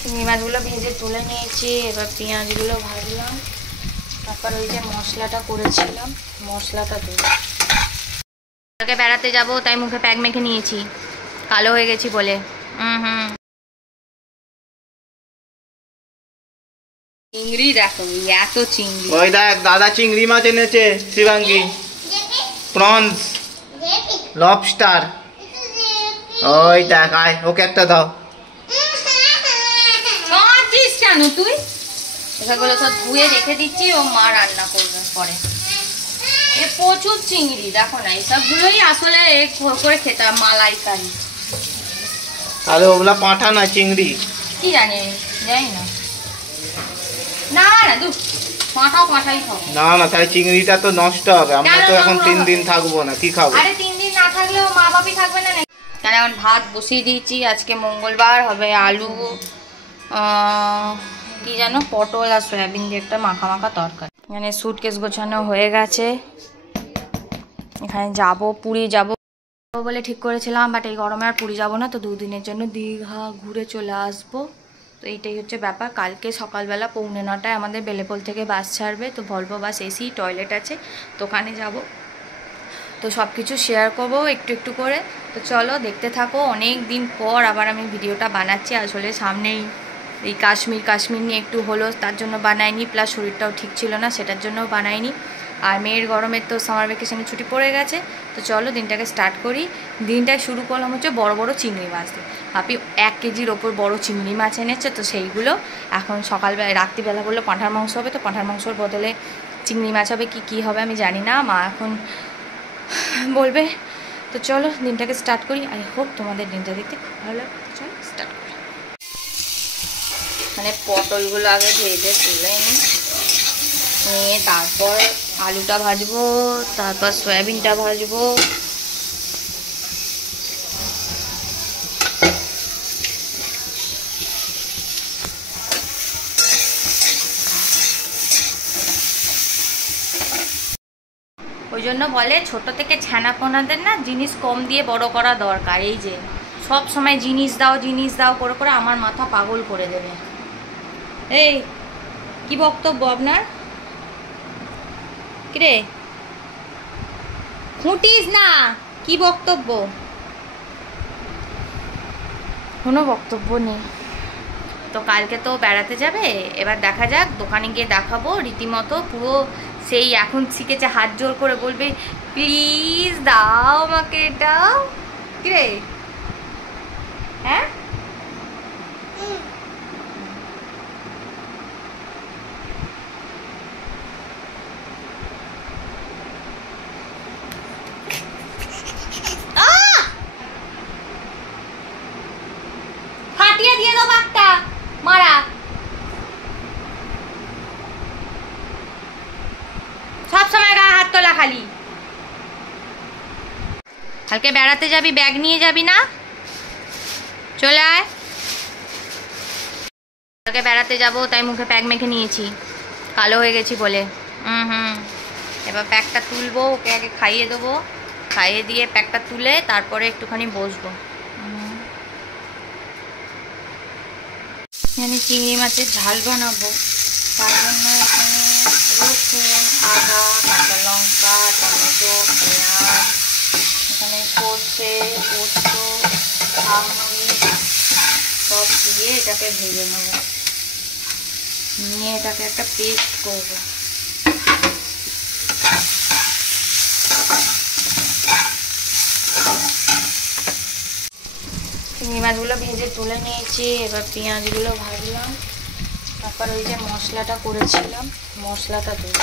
চিংড়ি মাছগুলো ভেজে তুলে নিয়েছি, এবার পেঁয়াজগুলো ভাজলাম, তারপর ওই যে মশলাটা করেছিলাম মশলাটা দেবো। কালকে বেড়াতে যাবো তাই মুখে প্যাক মেখে নিয়েছি, কালো হয়ে গেছি বলে। চিংড়ি দেখো, এত চিংড়ি। ওই দেখ দাদা চিংড়ি মাছ এনেছে শিবাঙ্গী, প্রনস, লবস্টার। ওই দেখ, আয় ওকে একটা দাও। কেন তুই এগুলো সব ধুয়ে রেখে দিচ্ছি, ও মা রান্না করবে পরে। এ প্রচুর চিংড়ি দেখো না, এইসবগুলোই আসলে করে খেতে হয় মালাইকারি। তাহলে ওগুলা পাঁঠা না চিংড়ি, কি জানি জানি না। না না দু পাঁঠাও পাঁঠাই খাবো না না, তাই চিংড়িটা তো নষ্ট হবে। আমরা তো এখন 3 দিন থাকবো না, কি খাবো? আরে 3 দিন না থাকলেও মা বাপি থাকবে না। তাহলে এখন ভাত বসিয়ে দিয়েছি, আজকে মঙ্গলবার, হবে আলু কি জানো পটল আর সয়াবিন দিয়ে একটা মাখা মাখা তরকারি। এখানে সুটকেস গোছানো হয়ে গেছে, এখানে যাব পুরী যাব বলে ঠিক করেছিলাম, বাট এই গরমে আর পুরী যাব না, তো 2 দিনের জন্য দীঘা ঘুরে চলে আসবো। তো এইটাই হচ্ছে ব্যাপার। কালকে সকালবেলা 9:45টায় আমাদের বেলেপোল থেকে বাস ছাড়বে, তো ভলভো বাস এসি, টয়লেট আছে, তো ওখানে যাব। তো সব কিছু শেয়ার করবো একটু একটু করে, তো চলো দেখতে থাকো। অনেক দিন পর আবার আমি ভিডিওটা বানাচ্ছি, আসলে সামনেই এই কাশ্মীর নিয়ে একটু হলো, তার জন্য বানাইনি, প্লাস শরীরটাও ঠিক ছিল না সেটার জন্যও বানাইনি। আর মেয়ের গরমের তো সামার ভ্যাকেশনে ছুটি পড়ে গেছে, তো চলো দিনটাকে স্টার্ট করি। দিনটায় শুরু করলাম হচ্ছে বড় বড় চিংড়ি মাছ দিয়ে। আপনি 1 কেজির ওপর বড় চিংড়ি মাছ এনেছে, তো সেইগুলো এখন সকালবেলা রাত্রিবেলা বললো পাঁঠার মাংস হবে, তো পাঁঠার মাংসর বদলে চিংড়ি মাছ হবে, কি কী হবে আমি জানি না, মা এখন বলবে। তো চলো দিনটাকে স্টার্ট করি, আই হোপ তোমাদের দিনটা দেখতে খুব ভালো লাগবে। চলো স্টার্ট করি। মানে পটলগুলো আগে ভেজে তুলে নিয়ে তারপর আলুটা ভাজবো, তারপর সয়াবিনটা ভাজবো। ওই জন্য বলে ছোট থেকে ছানাপোনাদের না জিনিস কম দিয়ে বড় করা দরকার। এই যে সব সময় জিনিস দাও করে করে আমার মাথা পাগল করে দেবে। এই কি বক্তব্য আপনার? কিরে খুঁটিস না, কি বক্তব্য? কোনো বক্তব্য নেই। তো কালকে তো বেড়াতে যাবে, এবার দেখা যাক, দোকানে গিয়ে দেখাবো রীতিমতো পুরো সেই এখন শিখেছে, হাত জোর করে বলবে প্লিজ দাও আমাকে এটা। কিরে হ্যাঁ ফাটিয়ে দিয়ে দেবো একটা মারা। সব সময় গায়ে হাত তোলা খালি। কালকে বেড়াতে যাবি, ব্যাগ নিয়ে যাবি না? চলে আয়। কালকে বেড়াতে যাবো তাই মুখে প্যাক মেখে নিয়েছি, কালো হয়ে গেছি বলে। এবার প্যাকটা তুলবো, ওকে আগে খাইয়ে দেবো, খাইয়ে দিয়ে প্যাকটা তুলে তারপরে একটুখানি বসবো। এখানে চিংড়ি মাছের ঝাল বানাবো, তার জন্য এখানে রসুন, আদা, কাঁচা লঙ্কা, টমেটো, পেঁয়াজ, এখানে সর্ষে, পোস্ত, আমরিচ সব দিয়ে এটাকে ভেজে নেবো, নিয়ে এটাকে একটা পেস্ট করবো। চিংড়ি মাছগুলো ভেজে তুলে নিয়েছি, এবার পেঁয়াজগুলো ভাজলাম, তারপর ওই যে মশলাটা করেছিলাম মশলাটা দেবো।